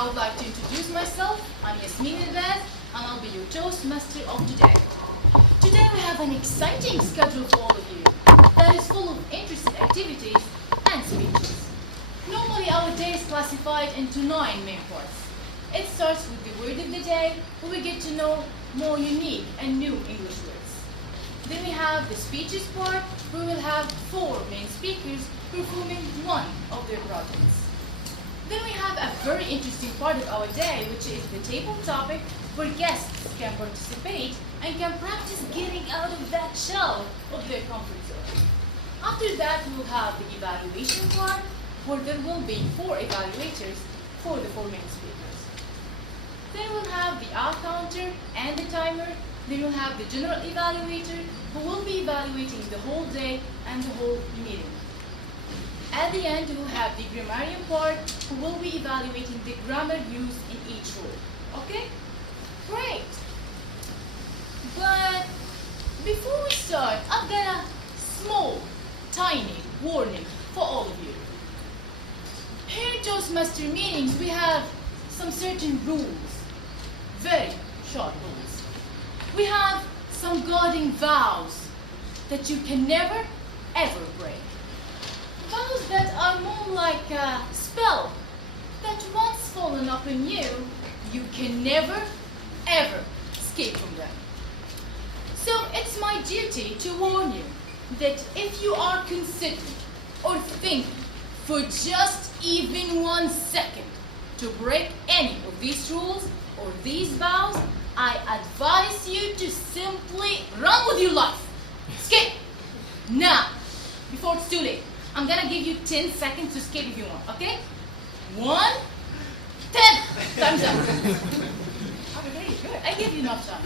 I would like to introduce myself. I'm Yasmine, and I'll be your Toastmaster of today. Today we have an exciting schedule for all of you that is full of interesting activities and speeches. Normally our day is classified into 9 main parts. It starts with the word of the day, where we get to know more unique and new English words. Then we have the speeches part, where we'll have 4 main speakers performing one of their projects. Then we have a very interesting part of our day, which is the table topic, where guests can participate and can practice getting out of that shell of their comfort zone. After that, we'll have the evaluation part, where there will be 4 evaluators for the 4 main speakers. Then we'll have the hour counter and the timer. Then we'll have the general evaluator, who will be evaluating the whole day and the whole meeting. At the end, we'll have the grammarian part, who will be evaluating the grammar used in each rule. Okay? Great. But before we start, I've got a small, tiny warning for all of you. Here at Toastmaster meetings, we have some certain rules, very short rules. We have some guiding vows that you can never, ever break. Vows that are more like a spell that once fallen upon you, you can never, ever escape from them. So it's my duty to warn you that if you are considering or thinking for just even 1 second to break any of these rules or these vows, I advise you to simply run with your life. Escape! Now, before it's too late. I'm gonna give you 10 seconds to escape if you want, okay? 1, 10, time's up. Okay, very good. I gave you enough time.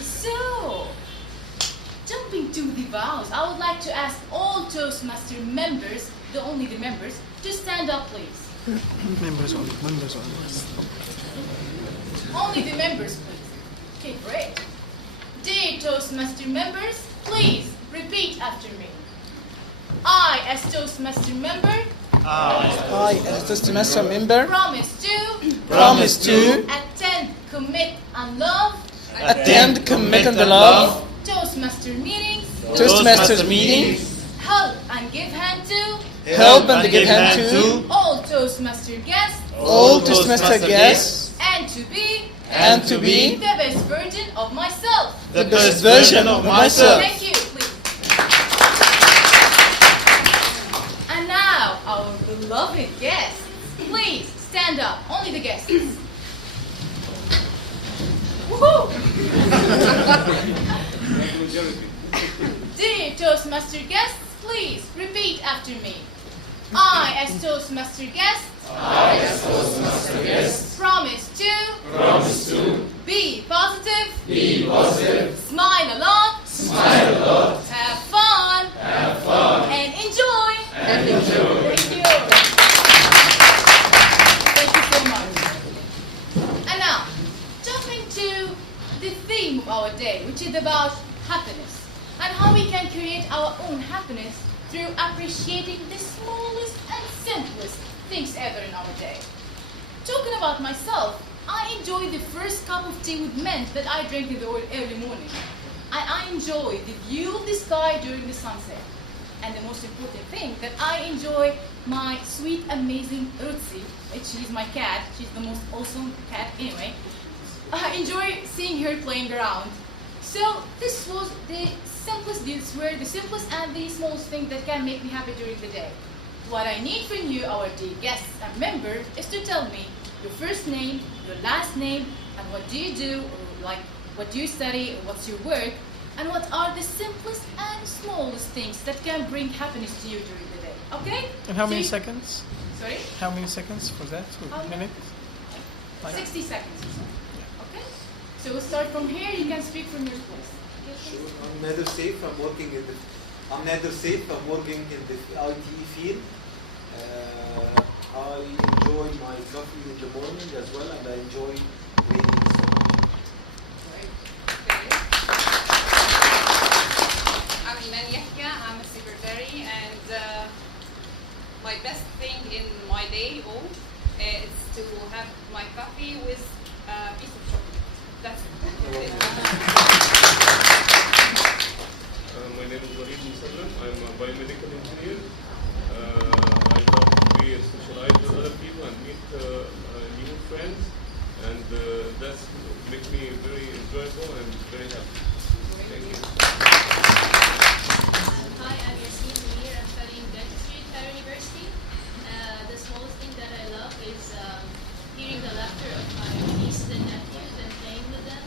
So, jumping to the vows, I would like to ask all Toastmaster members, only the members, to stand up, please. Members only, members only. Only the members, please. Okay, great. Dear Toastmaster members, please repeat after me. I, as Toastmaster member, I, as Toastmaster member, promise to attend, commit, and love Toastmaster meetings, help and give hand to all Toastmaster guests, and to be the best version of myself. Thank you. Please. And now, our beloved guests, please stand up. Only the guests. Woohoo! Dear Toastmaster guests, please repeat after me. I, as Toastmaster guest, promise to be positive, smile a lot, have fun, and enjoy. Thank you. Thank you so much. And now, jumping to the theme of our day, which is about happiness, and how we can create our own happiness through appreciating the smallest and simplest things ever in our day. Talking about myself, I enjoy the first cup of tea with mint that I drink in the early morning. I enjoy the view of the sky during the sunset. And the most important thing, that I enjoy my sweet, amazing Rutsi, she's my cat, she's the most awesome cat anyway. I enjoy seeing her playing around. So this was the simplest, these were the simplest and the smallest things that can make me happy during the day. What I need from you, our dear guests and members, is to tell me your first name, your last name, and what do you do, or like what do you study, or what's your work, and what are the simplest and smallest things that can bring happiness to you during the day. Okay? And how many seconds? Sorry? How many seconds for that? Minutes? 60 seconds or so. Okay? So we'll start from here. You can speak from your place. Sure. I'm Nader Saif. I'm working in the IT field. I enjoy my coffee in the morning as well, and I enjoy reading so much. Great. I'm Iman Yahya. I'm a secretary, and my best thing in my day is to have my coffee with a piece of chocolate. That's it. My name is Walid Musallam. I'm a biomedical engineer. I love to be socialized with other people and meet new friends, and that's makes me very enjoyable and very happy. Thank you. Hi, I'm Yasmine here. I'm studying dentistry at Cairo University. The smallest thing that I love is hearing the laughter of my nieces and nephews and playing with them,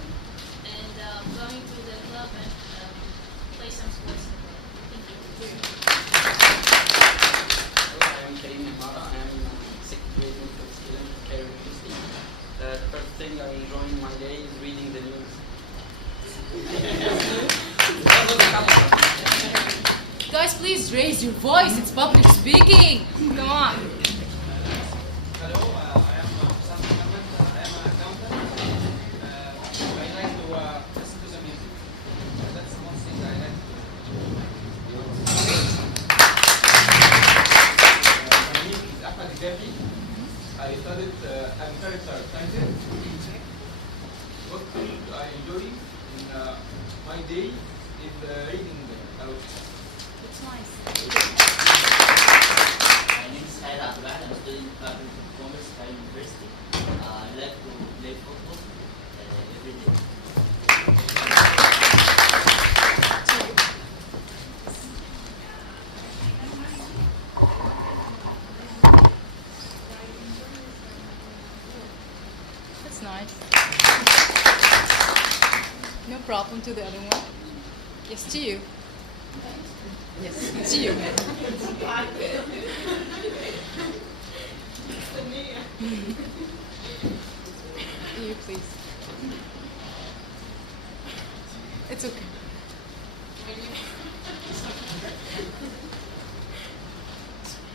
and going to the club and play some sports in the club. Thank you. Hello, I am Kareem. I am second grade medical student at Cairo University. The first thing I enjoy in my day is reading the news. Guys, please raise your voice. It's public speaking. Come on. Hello, I am Hossam Mohamed. I am an accountant. I like to listen to the music. That's the most thing I like to do. My name is Ahmed. I studied agriculture sciences. What thing I enjoy in my day is reading a lot. It's nice. My name is Ahmed. I'm studying Department of Commerce at University. I like to play football every day. That's nice. No problem to the other one. Yes, to you. Yes, to you. You, please. It's okay.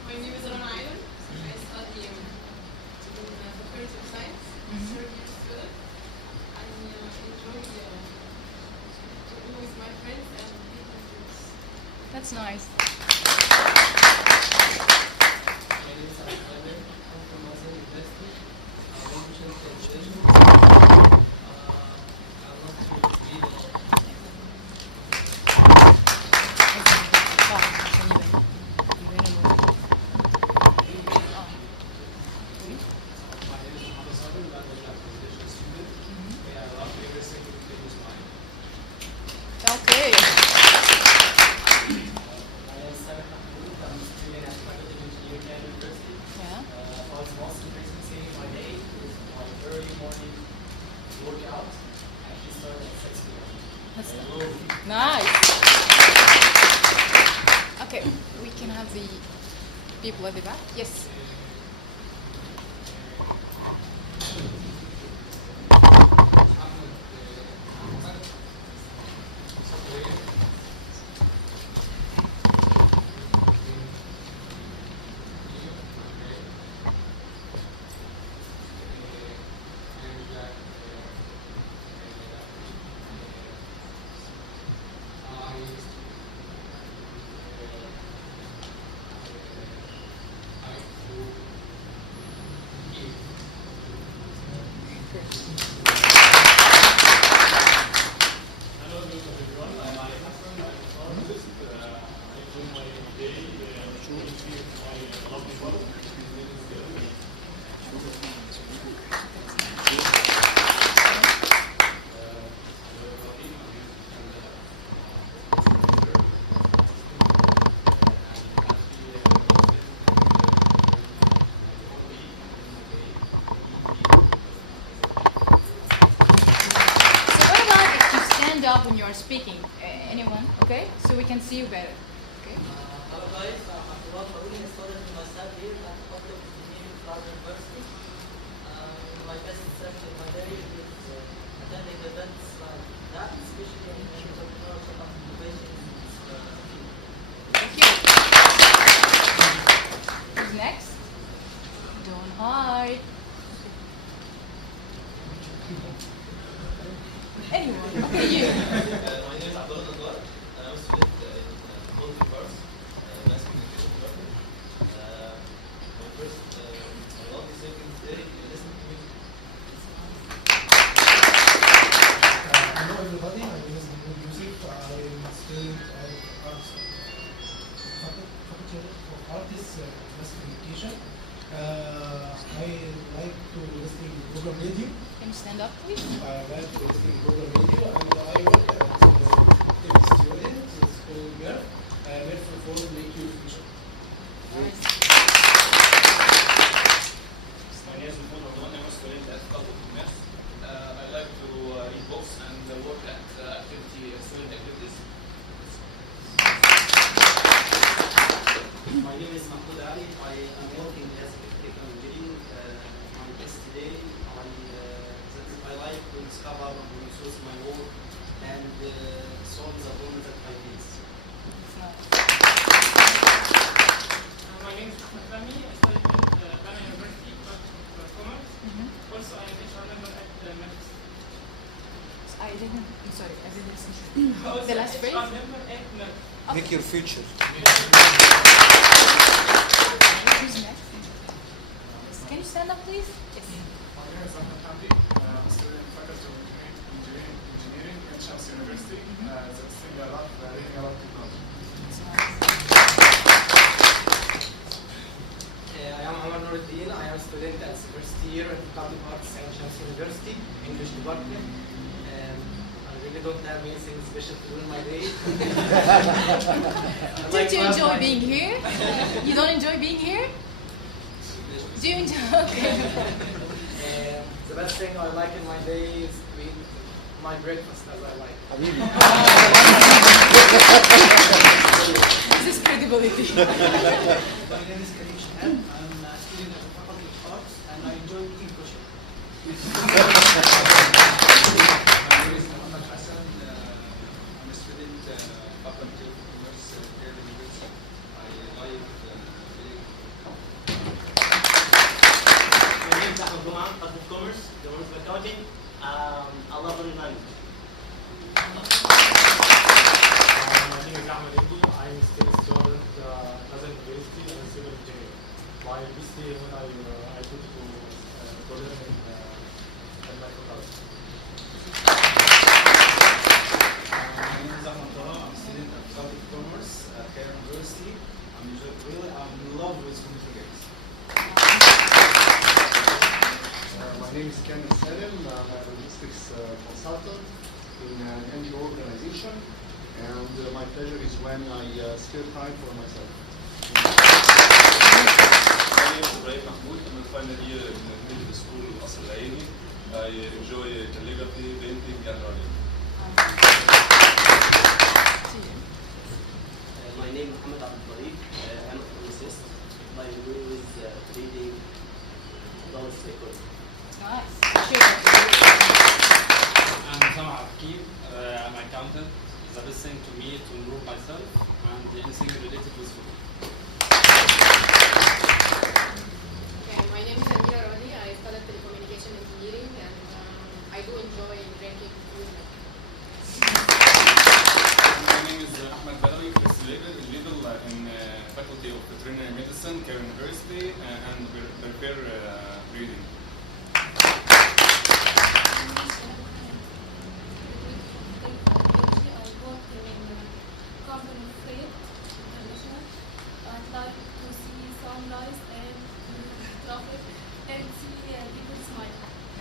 My name is Rana Ayman. I study in Faculty of Science, third year student. I enjoy to be with my friends and different groups. That's nice. My name is Ahmed. I'm from Muslim University. I'm English and translation. I love to read a lot. My name is Mohammed. I'm a translation student. I love everything that is mine. Okay. My name is Ahmed. I'm a student at Faculty of Engineering at University. Yeah. What's most interesting thing in my day is my early morning workout. I actually start at 6 p.m. That's nice. Okay, we can have the people at the back. Yes. Hello everyone, I'm Hassan. I'm a pharmacist. I do my day with my lovely wife. His name is Gamal. So what about if you stand up when you are speaking? Anyone? Okay, so we can see you better. Okay. Hello guys, I'm Abdullah Farouni, a student in my study here at the Faculty of Engineering at University. My best set in my day is attending events like that, especially in entrepreneurship and innovation field. Thank you. Who's next? Don't hide. Anyone? Okay, you. My name is Abdullah Nadwar, and I'm a student in Quality Course, Mass Communication Department. My first, my lovely second day program radio. Can you stand up, please? I went to editing program radio, and I work at a student. It's called MERF. MERF for Make Your Future. My name is Mahmoud Ramadan. I'm a student at Faculty of Commerce. I like to read books and work at student activities. My name is Mahmoud Ali. I am working as a technical engineer. My best today, I like to discover and resource my work and solve the problems that I face. My name is Ahmed. I studied at Ghana University, Faculty of Commerce. Also, I am HR member at Memphis. I didn't. I'm sorry, I didn't listen. The last phrase. HR member at Memphis. Make your future. Who's next? Can you stand up, please? Yes. My name is Ahmed Hamdi. I'm a student faculty of engineering at Shams University. That's the thing I love, reading a lot of technology. I am Omar Nuruddin. I am a student at the first year at the Faculty of Arts at Shams University, English department. I really don't have anything special to do in my day. Don't you enjoy being here? You don't enjoy being here? Do you enjoy? Okay. The best thing I like in my day is to eat my breakfast as I like. This is credibility. My name is Kareem. I'm a student at the Faculty of Arts and I enjoy eating kosher. My name is Muhammad Hassan. I'm a student at Faculty of Commerce at Kareem University. I like My name is Ahmed Gamal, Faculty of Commerce, Government of Accounting. I love learning language. My name is Ahmed Indi. I'm still a student at Gamal University and civil engineering. My BC when I go to learn in microbiology. My name is Ahmed Taha. I'm a student at Faculty of Commerce at Kareem University. I'm in love with computer games. My name is Kamil Salim. I'm a logistics consultant in an NGO organization, and my pleasure is when I spare time for myself. My name is Kareem. I'm in final year in middle school Qasr Al-Aini. I enjoy calligraphy, painting, and running. My name is Mohammed Abdul. I'm a physicist. My goal is reading adult psychology. Nice. I'm Usama Hakeem. I'm an accountant. The best thing to me to improve myself and anything related with food. Okay, my name is Amira Rodi. I studied telecommunication engineering and I do enjoy drinking music. My name is Ahmed Badawi, first level in Faculty of Veterinary Medicine, Kareem University, and prepare reading.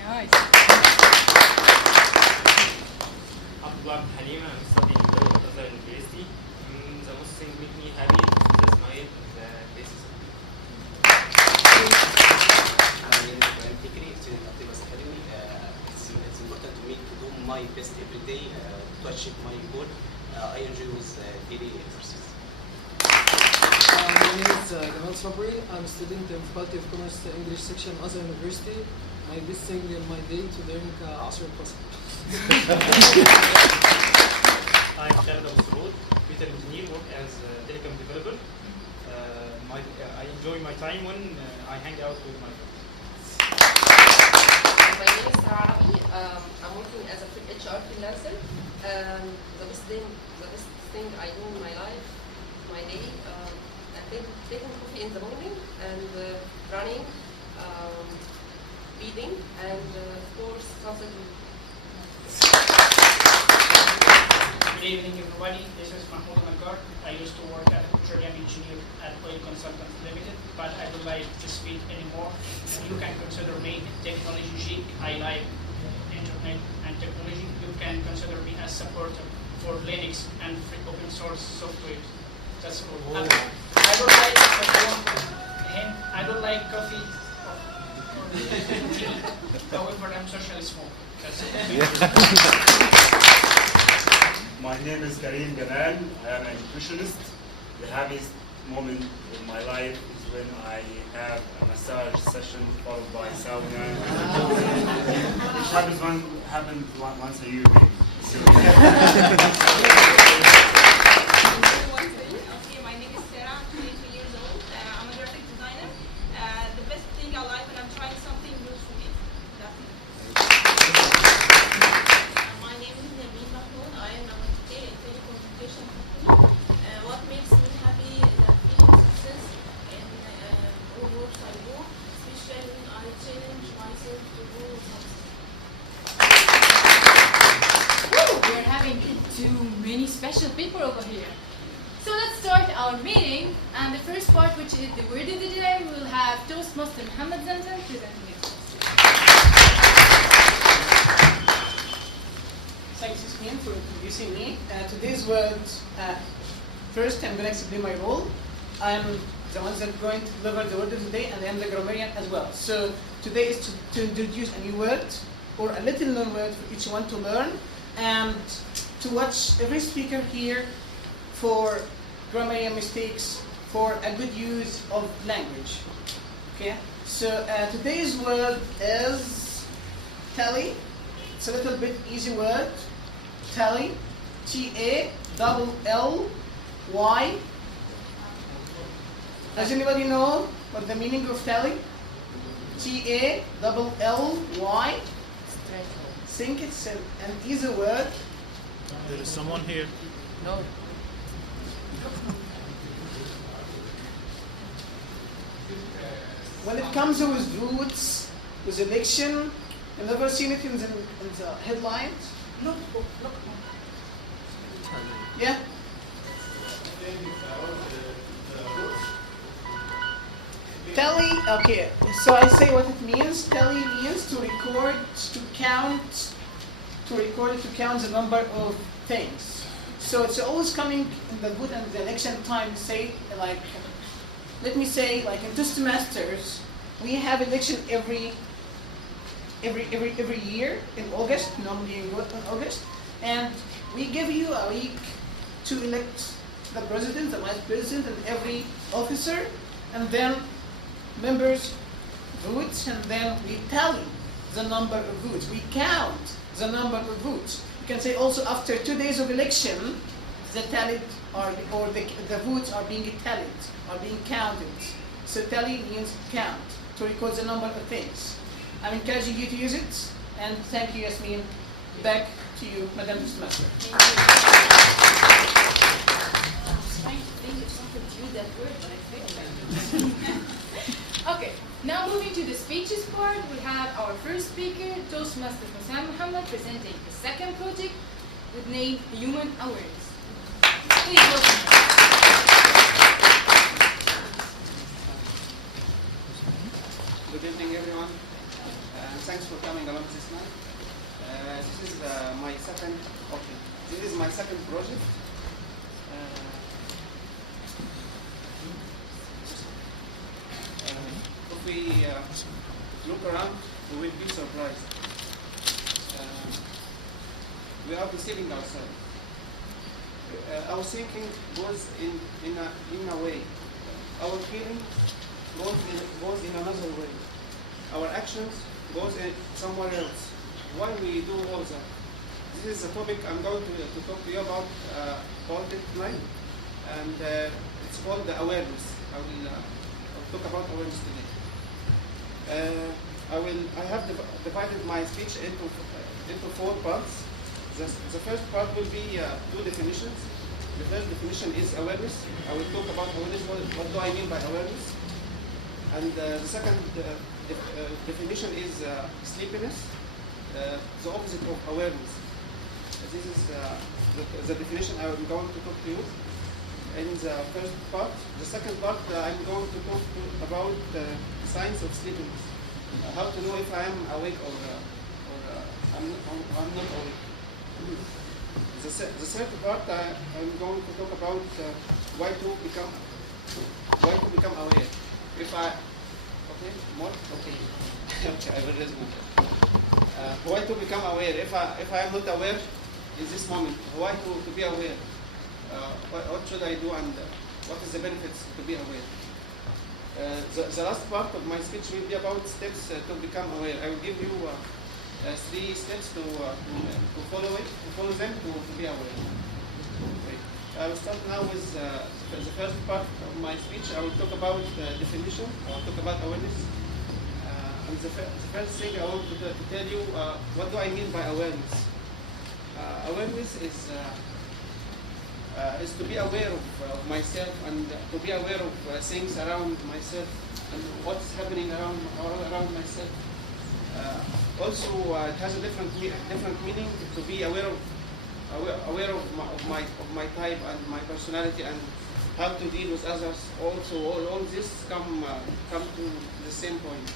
Nice. I'm Hakeem. I'm studying law at Azhar University. The most thing make me happy is the smile and the faces. My name is Kareem Fikri, student at Tibas Academy. It's important to me to do my best every day to achieve my goal. I enjoy with daily exercise. My name is Gamal Sabri. I'm a student in Faculty of Commerce English section Azhar University. My best thing in my day to learn Asr al-Qasr. I'm Khaled Al-Saroud, computer engineer, work as a telecom developer. I enjoy my time when I hang out with my friends. My name is Sarah Rabi. I'm working as a HR freelancer. The best thing I do in my life, my day, taking coffee in the morning and running, reading, and of course sunset. Good evening, everybody. This is Mahmoud. I used to work as a petroleum engineer at Oil Consultants Limited, but I would like to speak anymore. And you can consider me technology geek. I like internet and technology. You can consider me as supporter for Linux and free open source software. That's all. I don't like I don't like coffee or tea. However, I'm socially small. That's it. My name is Kareem Gamal. I am a nutritionist. The happiest moment in my life is when I have a massage session followed by sauna. It happens once a year, maybe. So, Okay, my name is Sarah. I'm 22 years old. I'm a graphic designer. The best thing I like when I'm trying something new for me. That's it. My name is Yasmine. I am a telecommunication company. What makes me happy is that feeling success in all works I do, especially when I challenge myself to do something. Woo! We're having too many special people over here. So let's start our meeting, and the first part, which is the word of the day, we'll have Toastmaster Mohamed presenting it. Thanks, Yasmine, for introducing me. Today's word, first I'm going to explain my role. I'm the one that's going to deliver the word of the day, and I'm the grammarian as well. So today is to introduce a new word, or a little known word for each one to learn, and to watch every speaker here for grammarian mistakes, for a good use of language. Okay? So today's word is tally. It's a little bit easy word. Tally, T-A-L-L-Y. Does anybody know what the meaning of tally? T-A-L-L-Y. Think it's an easy word. There is someone here. No. When it comes with roots, with election, you've never seen it in the headlines? Look. Yeah? Tally, okay, so I say what it means. Tally means to record, to count the number of things. So it's always coming in the good and the election time, say, like, let me say, like in Toastmasters, we have election every year in August, normally in August, and we give you a week to elect the president, the vice president, and every officer, and then members vote, and then we tally the number of votes. We count the number of votes. You can say also after 2 days of election, the tallied or the votes are being tallied, are being counted. So tally means count, to record the number of things. I'm encouraging you to use it, and thank you, Yasmine. Back to you, Madam Toastmaster. I was trying to think of something to use that word, but I failed. Okay, now moving to the speeches part, we have our first speaker, Toastmaster Hossam Mohamed, presenting the second project with name Human Awareness. Please welcome. Good evening, everyone. Thanks for coming along this night. This is my second. Okay, this is my second project. If we look around, we will be surprised. We are deceiving ourselves. Our thinking goes in a way. Our feeling goes in another way. Our actions goes somewhere else. Why we do all that? This is a topic I'm going to talk to you about all tonight, and it's called the awareness. I'll talk about awareness today. I have divided my speech into 4 parts. The first part will be 2 definitions. The first definition is awareness. I will talk about awareness. What do I mean by awareness? And the second definition is sleepiness, the opposite of awareness. This is the definition I'm going to talk to you in the first part. The second part, I'm going to talk about signs of sleepiness. How to know if I am awake or I'm not awake. The third part, I'm going to talk about why to become aware. If I okay more okay okay I will resume. Why to become aware? If I am not aware in this moment, why to be aware? What should I do and what is the benefits to be aware? The last part of my speech will be about steps to become aware. I will give you 3 steps to follow them to be aware. Okay. I will start now with the first part of my speech. I will talk about definition. I will talk about awareness. And the first thing I want to tell you, what do I mean by awareness? Awareness is to be aware of myself and to be aware of things around myself and what's happening around myself. Also, it has a different meaning to be aware of my type and my personality and how to deal with others. Also, all this come to the same point.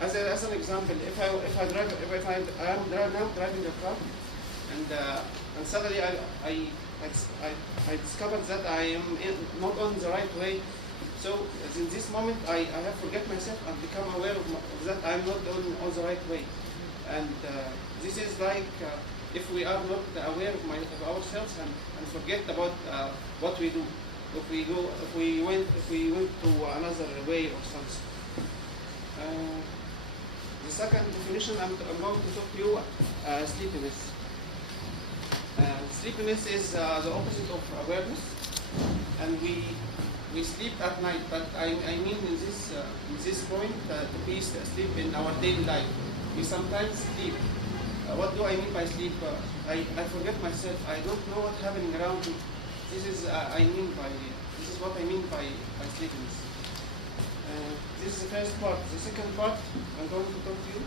As an example, if I am now driving a car and suddenly I discovered that I am not on the right way. So in this moment I have forget myself and become aware of that I am not on the right way. And this is like if we are not aware of ourselves and forget about what we do. If we went to another way or something. The second definition I'm going to talk to you sleepiness. Sleepiness is the opposite of awareness, and we sleep at night. But I mean in this point to be asleep in our daily life. We sometimes sleep. What do I mean by sleep? I forget myself. I don't know what's happening around me. This is what I mean by sleepiness. This is the first part. The second part, I'm going to talk to you.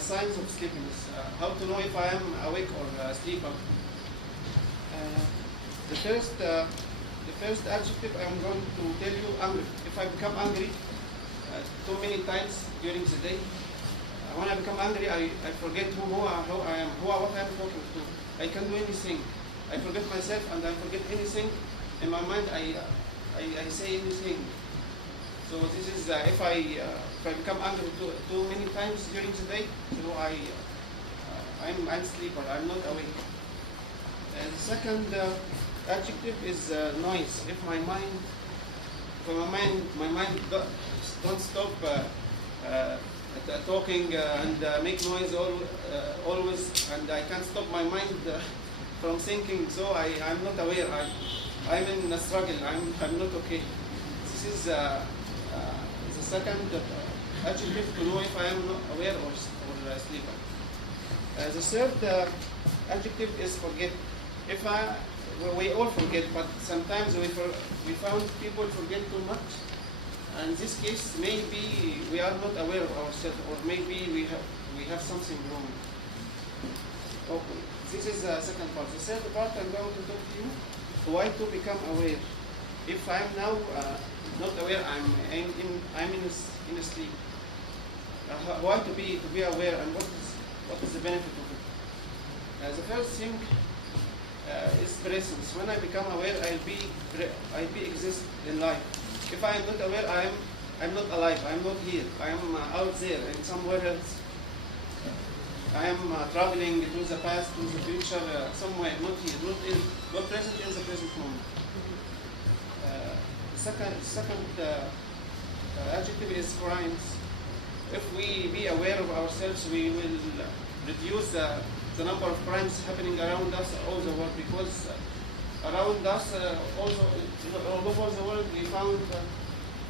Signs of sleepiness. How to know if I am awake or asleep. The first adjective I'm going to tell you, angry. If I become angry too many times during the day, when I become angry, I forget what I am talking to. I can do anything. I forget myself and I forget anything. In my mind, I say anything. So this is if I become angry too many times during the day, so I'm sleeper. I'm not awake. The second adjective is noise. If my mind don't stop talking and make noise always, and I can't stop my mind from thinking. So I'm not aware. I'm in a struggle. I'm not okay. This is the second adjective to know if I am not aware or sleeper. The third adjective is forget. We all forget, but sometimes we found people forget too much. And in this case, maybe we are not aware of ourselves, or maybe we have something wrong. Okay, this is the second part. The third part, I'm going to talk to you why to become aware. If I'm now not aware, I'm in a sleep. Why to be aware, and what is the benefit of it? The first thing is presence. When I become aware, I'll be exist in life. If I am not aware, I'm not alive. I'm not here. I am out there and somewhere else. I am traveling to the past, to the future, somewhere, not here, not present in the present moment. Second adjective is crimes. If we be aware of ourselves, we will reduce the number of crimes happening around us all the world, because around us also all over the world we found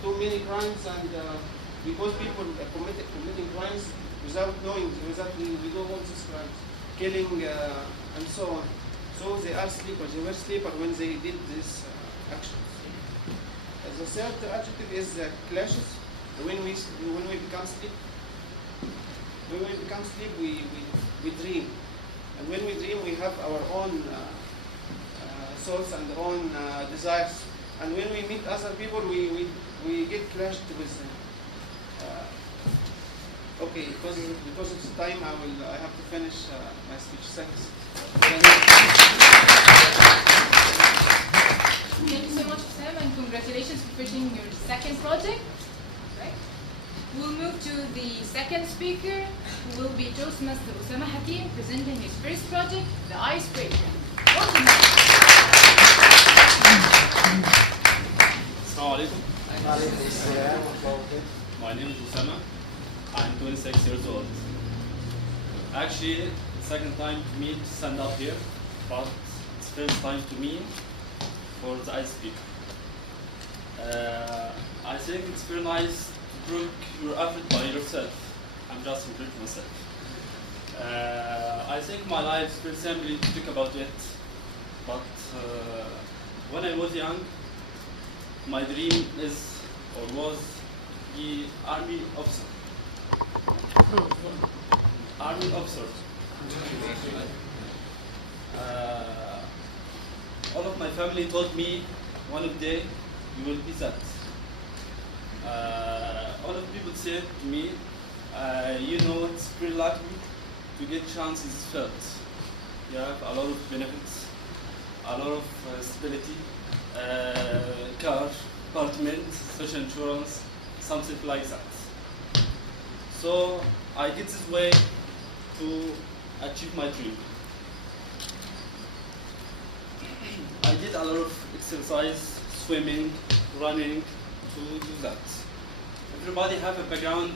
too many crimes, and because people committing crimes without knowing, we do all these crimes, killing and so on. So they are sleepers. They were sleepers when they did these actions. The third adjective is clashes. When we become sleep, we dream. And when we dream, we have our own thoughts and own desires. And when we meet other people, we get clashed with them. Okay, because of the time, I have to finish my speech. Thanks. Thank you so much, Sam, and congratulations for finishing your second project. Right. We'll move to the second speaker, who will be Toastmaster Usama Hakeem, presenting his first project, the Icebreaker. Welcome. Assalamu alaikum. My name is Usama. I'm 26 years old. Actually, second time to me to stand up here, but it's first time to me for the icebreaker. I think it's very nice to prove your effort by yourself. I'm just improving myself. I think my life is very simple to talk about it, but when I was young, my dream is or was the army officer. Army officer. All of my family told me one of the day you will be that. All of people said to me, you know, it's pretty lucky to get chances felt. You have a lot of benefits, a lot of stability, car, apartment, social insurance, something like that. So I get this way to achieve my dream. I did a lot of exercise, swimming, running to do that. Everybody have a background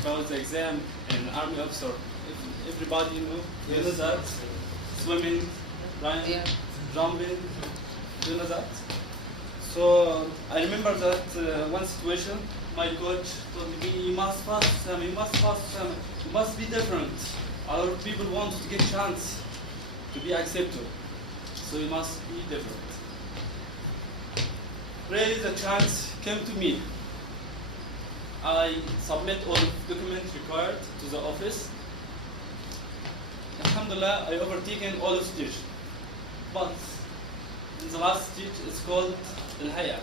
about the exam in Army officer. Everybody know that? Swimming, running, jumping, you know that? So I remember that one situation, my coach told me, you must pass, Sam, you must pass, Sam, you must be different. A lot of people want to get chance to be accepted, so you must be different. Really, the chance came to me. I submit all the documents required to the office. Alhamdulillah, I overtaken all the stage. But in the last stage, it's called Al-Haya.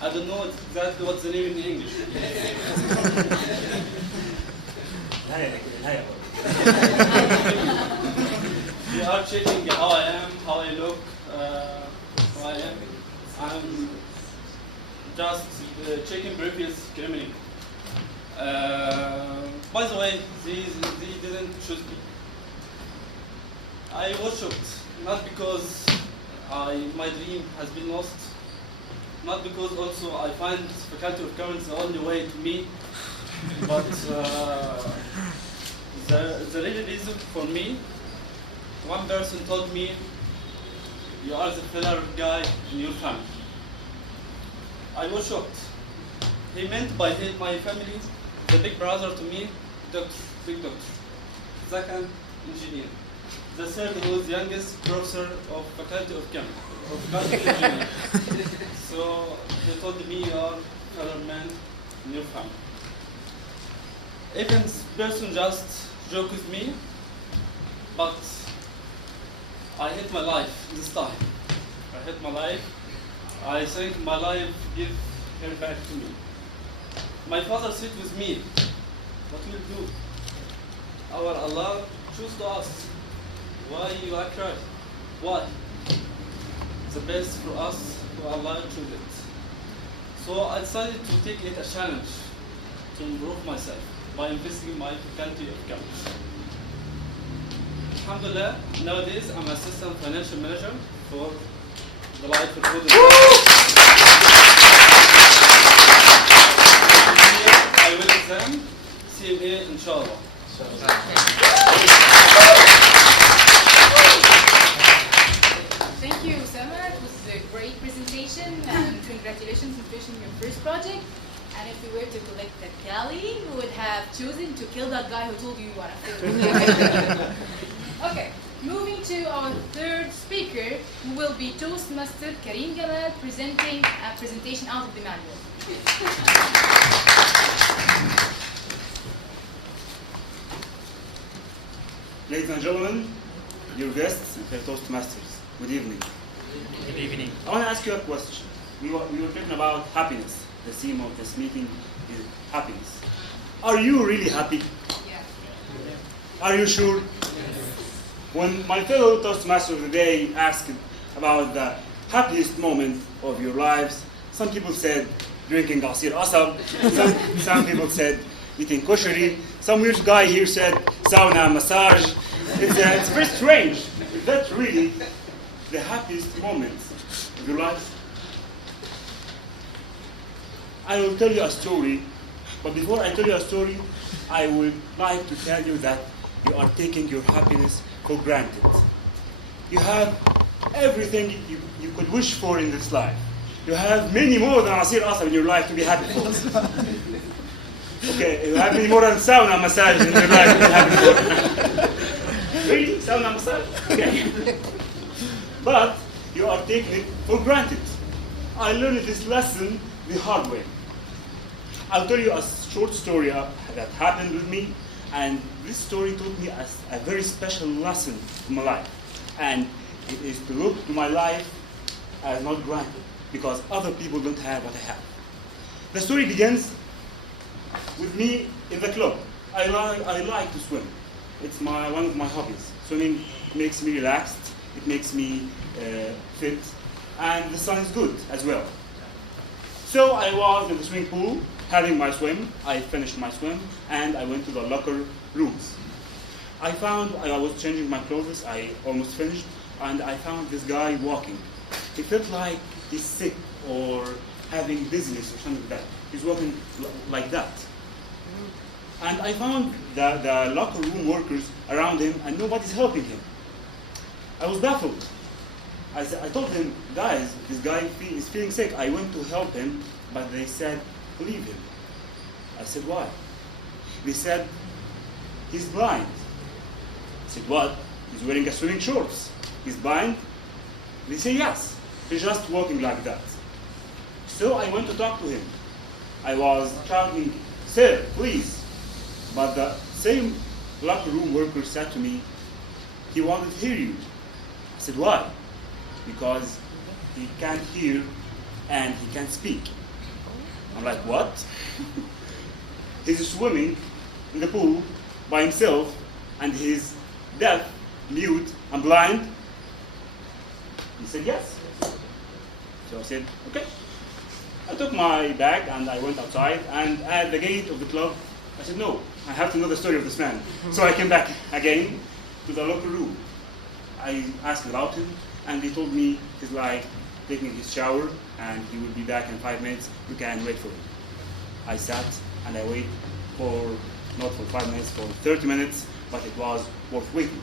I don't know exactly what's the name in English. They are checking how I am, how I look, how I am. I'm just checking previous criminal. By the way, they didn't choose me. I was shocked, not because my dream has been lost, not because also I find faculty of governance the only way to me, but the real reason for me, one person told me, you are the pillar guy in your family. I was shocked. He meant by my family, the big brother to me, doctor, big doctor. Second, engineer. The third was the youngest professor of faculty of engineering. So he told me, you are fellow man in your family. Even this person just joked with me, but I hate my life this time. I hate my life. I think my life give her back to me. My father said with me, what will do? Our Allah choose to us. Why you are crying? Why? The best for us, for Allah choose it. So I decided to take it a challenge to improve myself by investing in my faculty of accounts. Alhamdulillah, nowadays I'm assistant financial manager for the life of food. I will exam CMA inshallah. Thank you, Usama. It was a great presentation, and congratulations on finishing your first project. And if we were to collect the tally, we would have chosen to kill that guy who told you you want to fail. Okay, moving to our third speaker, who will be Toastmaster Kareem Gamal, presenting a presentation out of the manual. Ladies and gentlemen, your guests, and fellow Toastmasters. Good evening. Good evening. I want to ask you a question. We were talking about happiness. The theme of this meeting is happiness. Are you really happy? Yeah. Are you sure? When my fellow Toastmaster of the day asked about the happiest moment of your lives, some people said drinking asir asab, some people said eating koshari, some weird guy here said sauna, massage. It's very strange. Is that really the happiest moment of your life? I will tell you a story, but before I tell you a story, I would like to tell you that you are taking your happiness for granted. You have everything you could wish for in this life. You have many more than asir asab in your life to be happy for. Okay, you have many more than sauna massage in your life to be happy for. Really? Sauna massage? Okay. But you are taking it for granted. I learned this lesson the hard way. I'll tell you a short story that happened with me, and this story taught me a very special lesson in my life. And it is to look to my life as not granted, because other people don't have what I have. The story begins with me in the club. I like to swim. It's one of my hobbies. Swimming makes me relaxed, it makes me fit, and the sun is good as well. So I was in the swimming pool having my swim. I finished my swim and I went to the locker rooms. I was changing my clothes, I almost finished, and I found this guy walking. It felt like he's sick or having dizziness or something like that. He's walking like that. And I found the locker room workers around him and nobody's helping him. I was baffled. I told them, guys, this guy is feeling sick. I went to help him, but they said, leave him. I said, why? They said, he's blind. I said, what? He's wearing a swimming shorts. He's blind? They say, yes. He's just walking like that. So I went to talk to him. I was shouting, sir, please. But the same locker room worker said to me, he wanted to hear you. I said, why? Because he can't hear and he can't speak. I'm like, what? He's swimming in the pool by himself and he's deaf, mute, and blind. He said, yes. So I said, okay. I took my bag and I went outside, and at the gate of the club, I said, no, I have to know the story of this man. So I came back again to the locker room. I asked about him, and they told me he's like taking his shower and he will be back in 5 minutes. You can wait for him. I sat and I waited for, not for 5 minutes, for 30 minutes, but it was worth waiting.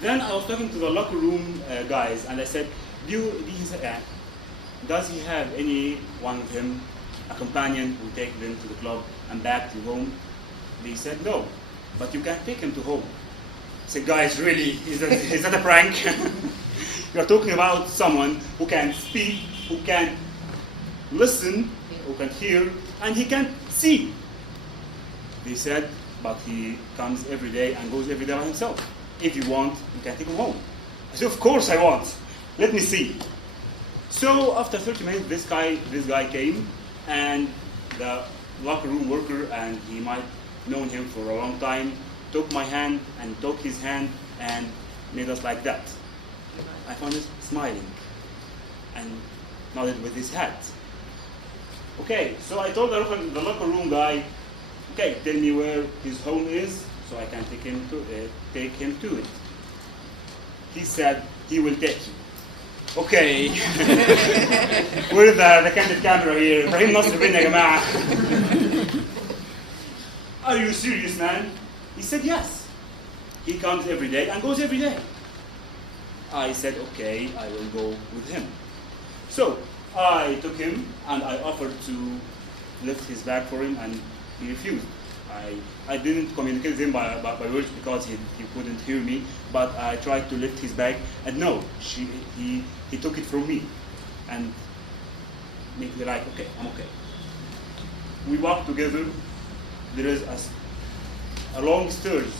Then I was talking to the locker room guys and I said, does he have any one of him, a companion who take them to the club and back to home? They said, no, but you can't take him to home. I said, guys, really, is that a prank? You're talking about someone who can speak, who can listen, who can hear, and he can see. They said, but he comes every day and goes every day by himself. If you want, you can take him home. I said, of course I want. Let me see. So after 30 minutes, this guy came, and the locker room worker, and he might known him for a long time, took my hand and took his hand and made us like that. I found him smiling and nodded with his hat. Okay, so I told the locker room guy, okay, tell me where his home is so I can take him to it. He said he will take you. Okay. Where's the candid camera here? Ibrahim Nasr bin ya jama'a. Are you serious, man? He said yes. He comes every day and goes every day. I said, okay, I will go with him. So I took him and I offered to lift his bag for him, and he refused. I didn't communicate with him by words because he couldn't hear me, but I tried to lift his bag, and no, he took it from me and made me like, okay, I'm okay. We walked together. There is a long stairs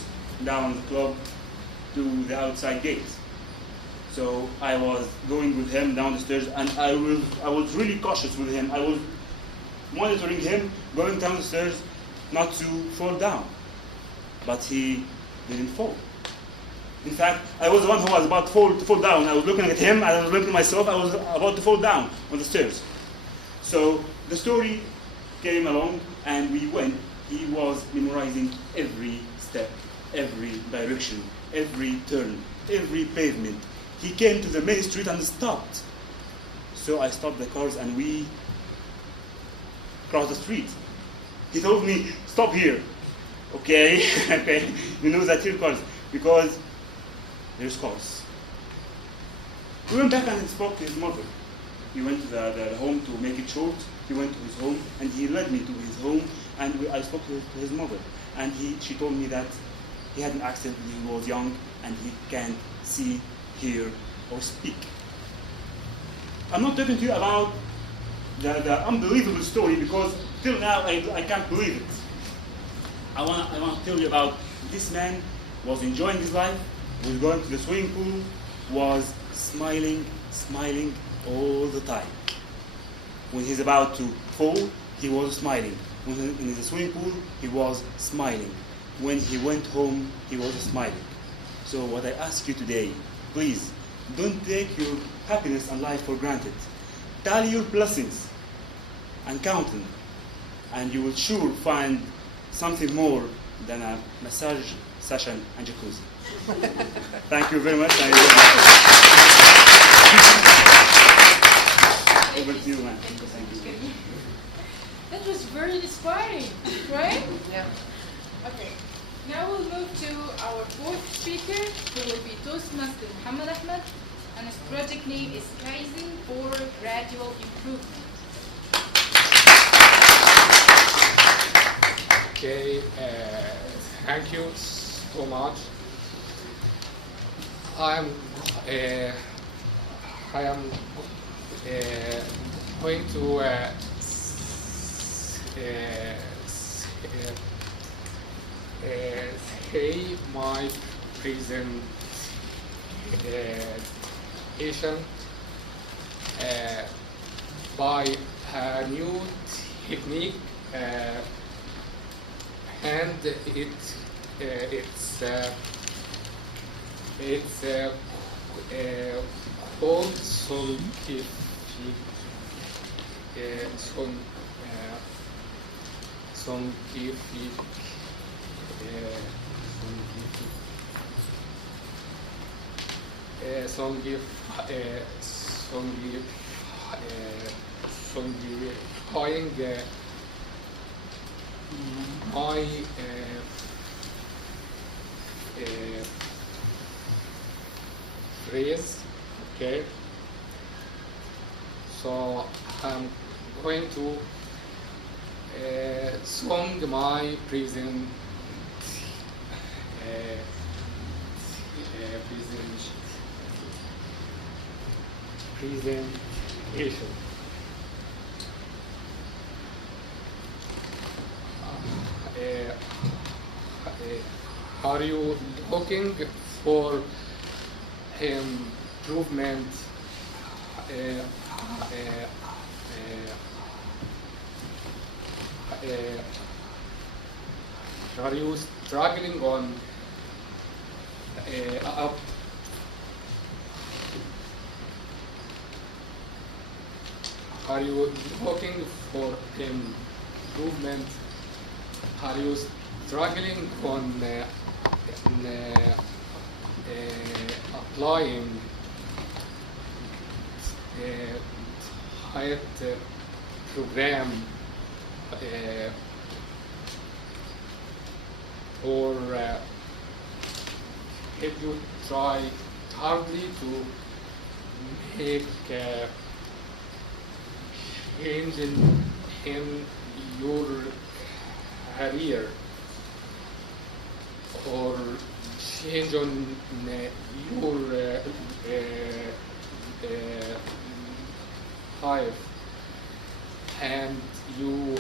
down the club, to the outside gate. So I was going with him down the stairs, and I was really cautious with him. I was monitoring him going down the stairs not to fall down. But he didn't fall. In fact, I was the one who was about to fall down. I was looking at him, and I was looking at myself. I was about to fall down on the stairs. So the story came along, and we went. He was memorizing every step, every direction, every turn, every pavement. He came to the main street and stopped. So I stopped the cars, and we crossed the street. He told me, "Stop here." Okay, okay. You know that here cars, because there's cars. We went back and spoke to his mother. He went to the home to make it short. He went to his home, and he led me to his home, and I spoke to his mother. And she told me that he had an accident when he was young, and he can't see, hear, or speak. I'm not talking to you about the unbelievable story, because till now I can't believe it. I want to tell you about this man was enjoying his life, was going to the swimming pool, was smiling all the time. When he's about to fall, he was smiling. When in the swimming pool, he was smiling. When he went home, he was smiling. So what I ask you today, please, don't take your happiness and life for granted. Tally your blessings and count them, and you will sure find something more than a massage session and jacuzzi. Thank you very much. Over to you, man. Thank you. That was very inspiring, right? Yeah. Okay. Now we'll move to our fourth speaker, who will be Toastmaster Mohamed Ahmed, and his project name is Kaizen for Gradual Improvement. Okay, thank you so much. I am going to say my presentation by a new technique, and it's called scientific solidifying my phrase. Okay, so I'm going to song my presentation. Are you looking for improvement? Are you struggling on up? Are you looking for improvement? Are you struggling on applying diet program, or if you try hardly to make change in your career, or change on your life, and you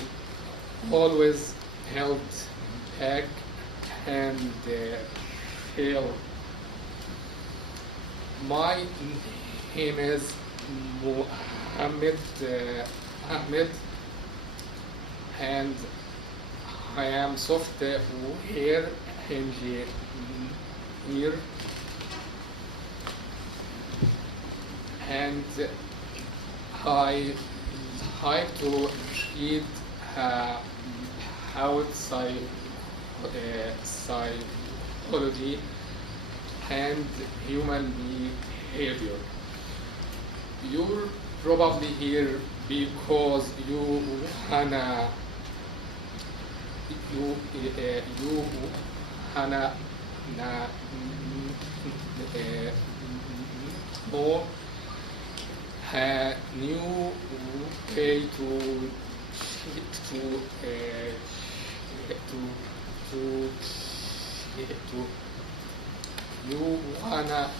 always held back and fail My name is Mohamed Ahmed, and I am software engineer. And I like to read how psychology and human behavior. You're probably here because you wanna know a new way to you wanna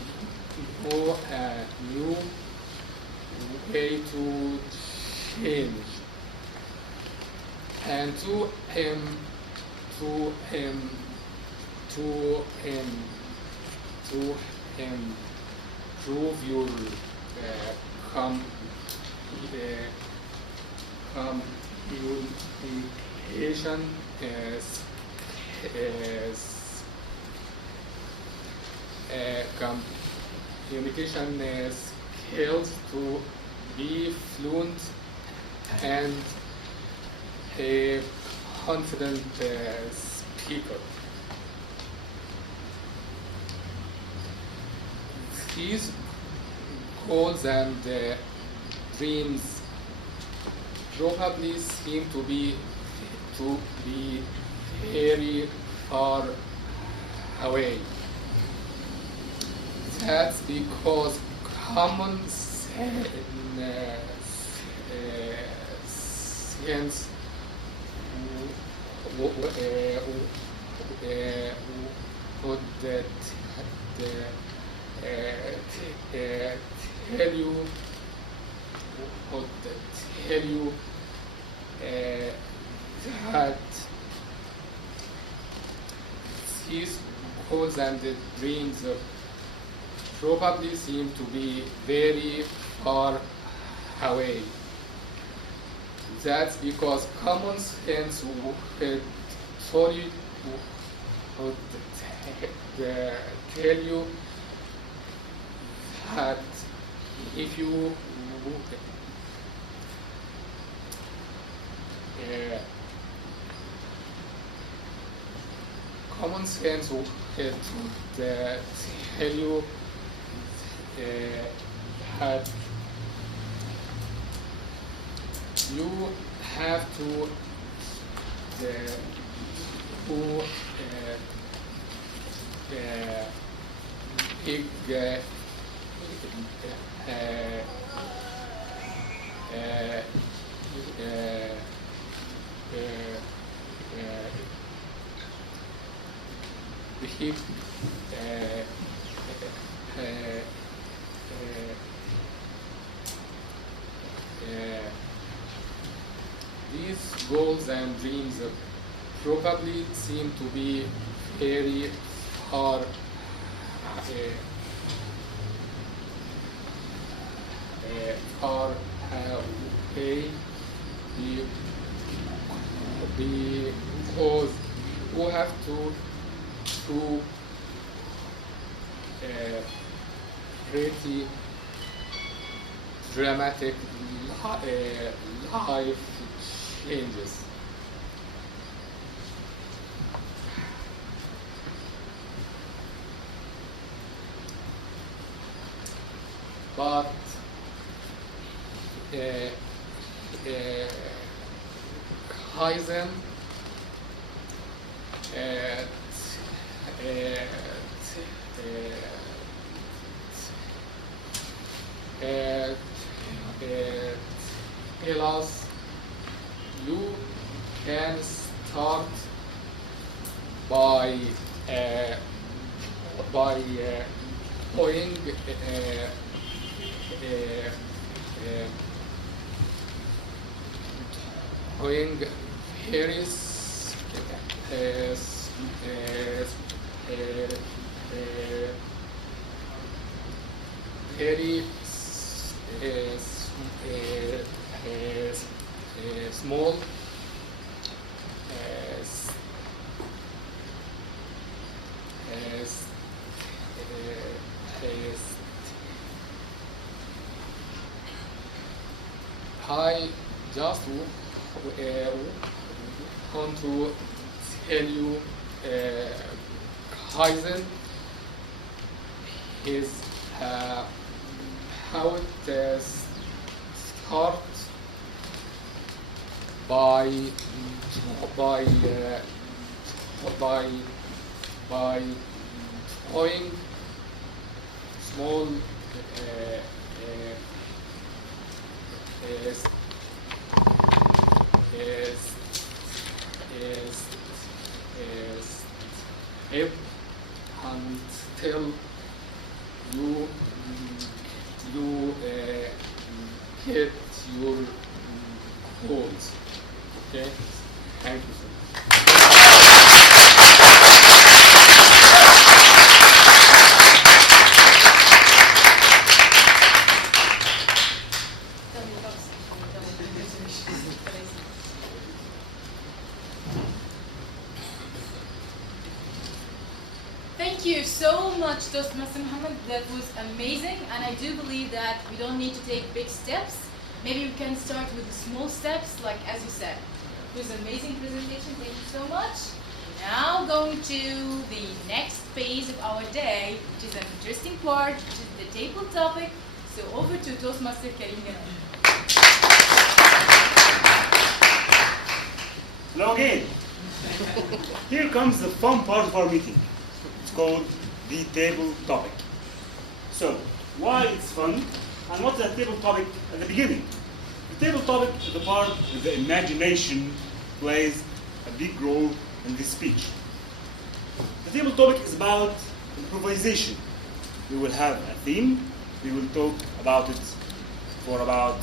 know a new way to change, and to him prove your communication skills to be fluent and a confident speaker. These goals and dreams probably seem to be very far away. That's because common sense would tell you that these goals and dreams probably seem to be very far away. That's because common sense would tell you that if you common sense would tell you that you have to these goals and dreams probably seem to be very far far away because you have to pretty dramatic life changes. But Kaizen tell us you can start by doing various very small I just want to tell you Kaizen is how it starts by throwing small step until you hit your goals. Okay, thank you so much. Thank you so much, Toastmaster Mohammed. That was amazing, and I do believe that we don't need to take big steps. Maybe we can start with the small steps, like as you said. It was an amazing presentation. Thank you so much. Now going to the next phase of our day, which is an interesting part, which is the table topic. So over to Toastmaster Kareem. Hello again. Here comes the fun part of our meeting. It's called the table topic. So, why it's fun, and what's the table topic at the beginning? The table topic is the part where the imagination plays a big role in this speech. The table topic is about improvisation. We will have a theme. We will talk about it for about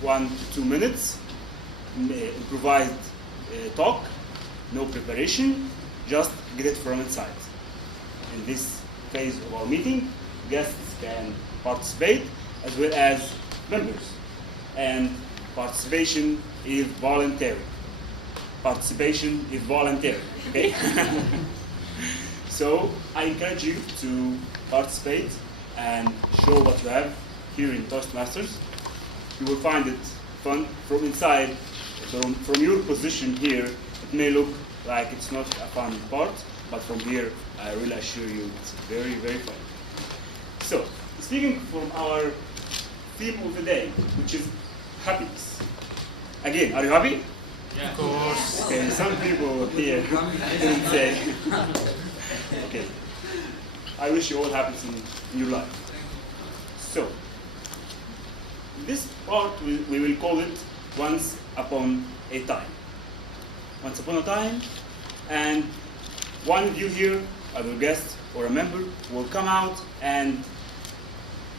1 to 2 minutes. Improvised talk, no preparation, just get it from inside. In this phase of our meeting, guests can participate as well as members. And participation is voluntary. Participation is voluntary, okay? So I encourage you to participate and show what you have here in Toastmasters. You will find it fun from inside. From your position here, it may look like it's not a fun part, but from here, I really assure you it's very, very fun. So, speaking from our theme of the day, which is happiness. Again, are you happy? Yeah. Of course. Okay, some people here didn't say. Okay. I wish you all happiness in your life. So, this part we will call it Once Upon a Time. Once upon a time, and one of you here, either a guest or a member, will come out and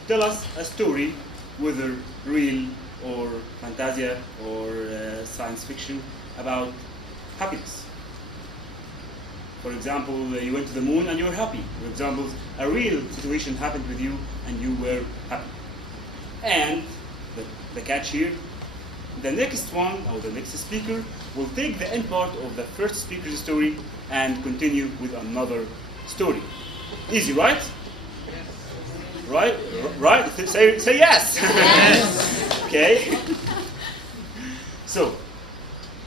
tell us a story, whether real or fantasia or science fiction, about happiness. For example, you went to the moon and you were happy. For example, a real situation happened with you and you were happy. And the catch here, the next one, or the next speaker, will take the end part of the first speaker's story and continue with another story. Easy, right? Yes. Right? Right? Say yes! Yes! Okay. So,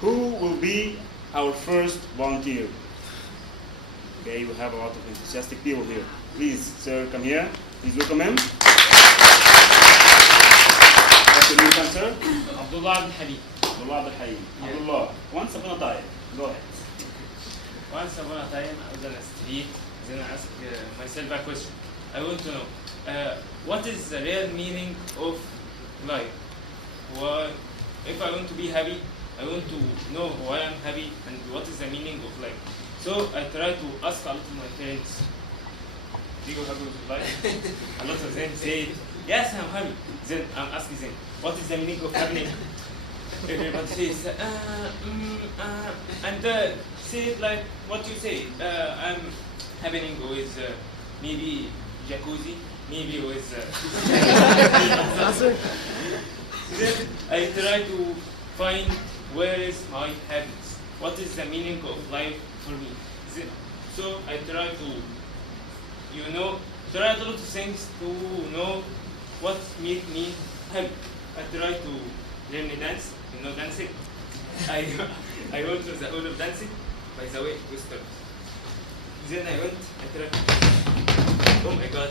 who will be our first volunteer? Okay, we have a lot of enthusiastic people here. Please, sir, come here. Please welcome him. What's your name, sir? Abdullah Al-Halim. Abdullah Al-Halim. Abdullah, once upon a time. Go ahead. Once upon a time, I was on a street. Then I asked myself a question. I want to know, what is the real meaning of life? Well, if I want to be happy, I want to know why I'm happy and what is the meaning of life. So I try to ask a lot of my friends, do you happy with life? A lot of them say, yes, I'm happy. Then I'm asking them, what is the meaning of happiness? Everybody says, and say it like what you say. I'm happening with maybe jacuzzi, maybe with then I try to find where is my happiness. What is the meaning of life for me? So I try to, try a lot of things to know what make me happy. I try to learn dance, dancing. I went to the hall of dancing, by the way, Twister. Then I tried, oh my god,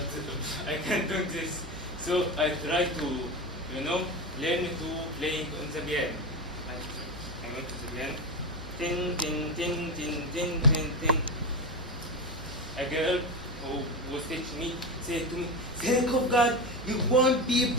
I can't do this. So I try to, learn to playing on the piano. I went to the piano. Ting, ting, ting, ting, ting, ting, ting. A girl who was teaching me said to me, "Thank of God, you won't be